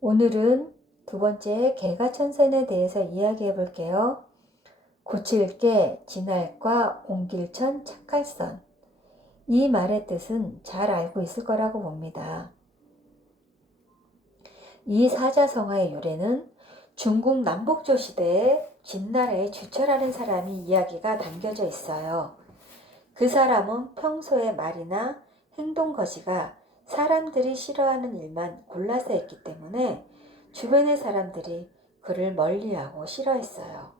오늘은 두 번째 개가천선에 대해서 이야기해 볼게요. 고칠게 진할과 옮길천 착할선. 이 말의 뜻은 잘 알고 있을 거라고 봅니다. 이 사자성어의 유래는 중국 남북조 시대에 진나라의 주철하는 사람이 이야기가 담겨져 있어요. 그 사람은 평소에 말이나 행동 거지가 사람들이 싫어하는 일만 골라서 했기 때문에 주변의 사람들이 그를 멀리하고 싫어했어요.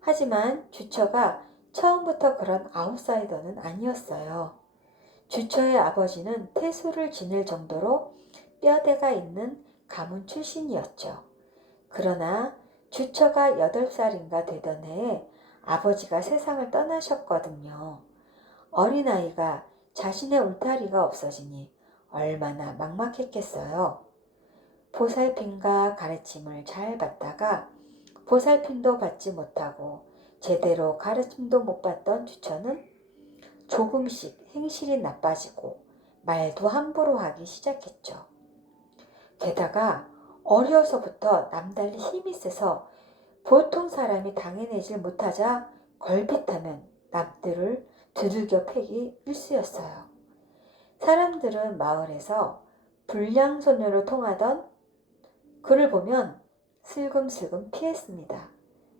하지만 주처가 처음부터 그런 아웃사이더는 아니었어요. 주처의 아버지는 태소를 지낼 정도로 뼈대가 있는 가문 출신이었죠. 그러나 주처가 8살인가 되던 해에 아버지가 세상을 떠나셨거든요. 어린아이가 자신의 울타리가 없어지니 얼마나 막막했겠어요. 보살핌과 가르침을 잘 받다가 보살핌도 받지 못하고 제대로 가르침도 못 받던 주처는 조금씩 행실이 나빠지고 말도 함부로 하기 시작했죠. 게다가 어려서부터 남달리 힘이 세서 보통 사람이 당해내질 못하자 걸핏하면 남들을 두들겨 패기 일쑤였어요. 사람들은 마을에서 불량소녀로 통하던 그를 보면 슬금슬금 피했습니다.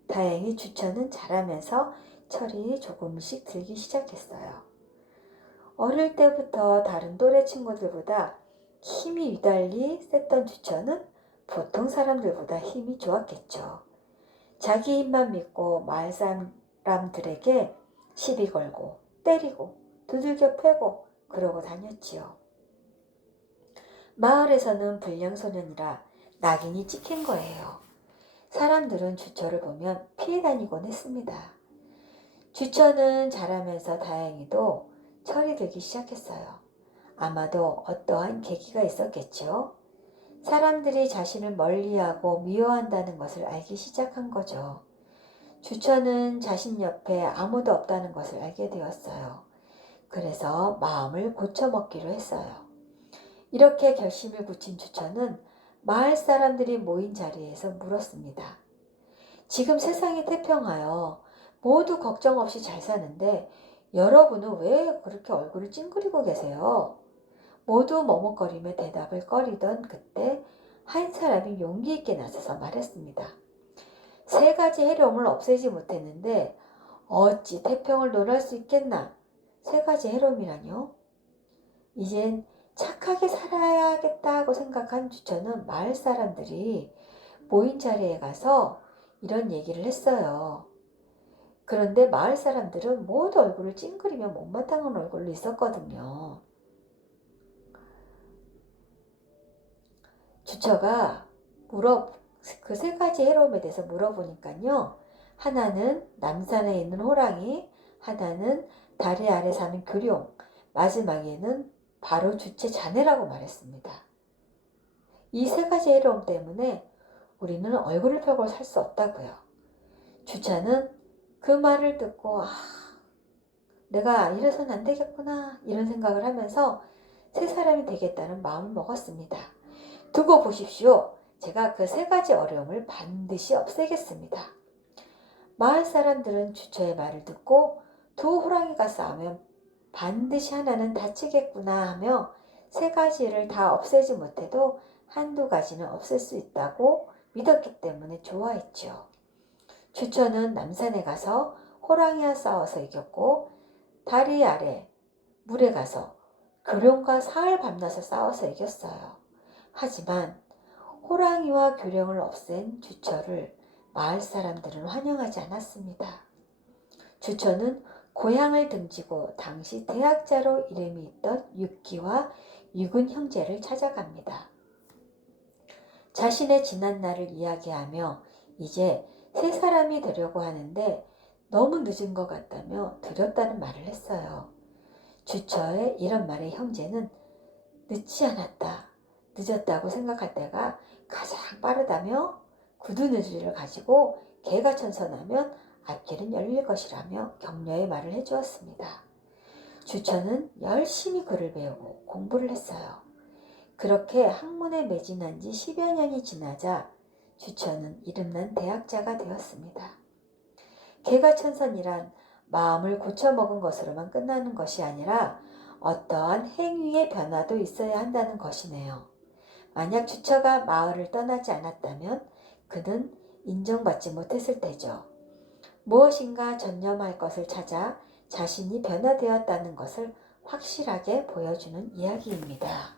다행히 주처는 자라면서 철이 조금씩 들기 시작했어요. 어릴 때부터 다른 또래 친구들보다 힘이 유달리 셌던 주처는 보통 사람들보다 힘이 좋았겠죠. 자기 힘만 믿고 마을 사람들에게 시비 걸고 때리고 두들겨 패고 그러고 다녔지요. 마을에서는 불량소년이라 낙인이 찍힌 거예요. 사람들은 주처를 보면 피해 다니곤 했습니다. 주처는 자라면서 다행히도 철이 들기 시작했어요. 아마도 어떠한 계기가 있었겠죠. 사람들이 자신을 멀리하고 미워한다는 것을 알기 시작한 거죠. 주처는 자신 옆에 아무도 없다는 것을 알게 되었어요. 그래서 마음을 고쳐먹기로 했어요. 이렇게 결심을 굳힌 주처는 마을 사람들이 모인 자리에서 물었습니다. 지금 세상이 태평하여 모두 걱정 없이 잘 사는데 여러분은 왜 그렇게 얼굴을 찡그리고 계세요? 모두 머뭇거리며 대답을 꺼리던 그때 한 사람이 용기 있게 나서서 말했습니다. 3가지 해로움을 없애지 못했는데 어찌 태평을 논할 수 있겠나? 3가지 해로움이라뇨? 이젠 착하게 살아야겠다고 생각한 주처는 마을 사람들이 모인 자리에 가서 이런 얘기를 했어요. 그런데 마을 사람들은 모두 얼굴을 찡그리며 못마땅한 얼굴로 있었거든요. 주처가 그 3가지 해로움에 대해서 물어보니까요. 하나는 남산에 있는 호랑이, 하나는 다리 아래 사는 교룡, 마지막에는 바로 주체 자네라고 말했습니다. 이 3가지 해로움 때문에 우리는 얼굴을 펴고 살 수 없다고요. 주처는 그 말을 듣고 내가 이래서는 안 되겠구나 이런 생각을 하면서 새 사람이 되겠다는 마음을 먹었습니다. 두고 보십시오. 제가 그 3가지 어려움을 반드시 없애겠습니다. 마을 사람들은 주처의 말을 듣고 두 호랑이가 싸우면 반드시 하나는 다치겠구나 하며 3가지를 다 없애지 못해도 한두 가지는 없앨 수 있다고 믿었기 때문에 좋아했죠. 주처는 남산에 가서 호랑이와 싸워서 이겼고 다리 아래 물에 가서 교룡과 사흘 밤낮을 싸워서 이겼어요. 하지만 호랑이와 교룡을 없앤 주처를 마을 사람들은 환영하지 않았습니다. 주처는 고향을 등지고 당시 대학자로 이름이 있던 육기와 육은 형제를 찾아갑니다. 자신의 지난 날을 이야기하며 이제 새 사람이 되려고 하는데 너무 늦은 것 같다며 두렵다는 말을 했어요. 주처의 이런 말에 형제는 늦지 않았다, 늦었다고 생각할 때가 가장 빠르다며 굳은의지를 가지고 개가천선하면 앞길은 열릴 것이라며 격려의 말을 해주었습니다. 주처는 열심히 글을 배우고 공부를 했어요. 그렇게 학문에 매진한 지 10여 년이 지나자 주천은 이름난 대학자가 되었습니다. 개가천선이란 마음을 고쳐먹은 것으로만 끝나는 것이 아니라 어떠한 행위의 변화도 있어야 한다는 것이네요. 만약 주처가 마을을 떠나지 않았다면 그는 인정받지 못했을 테죠. 무엇인가 전념할 것을 찾아 자신이 변화되었다는 것을 확실하게 보여주는 이야기입니다.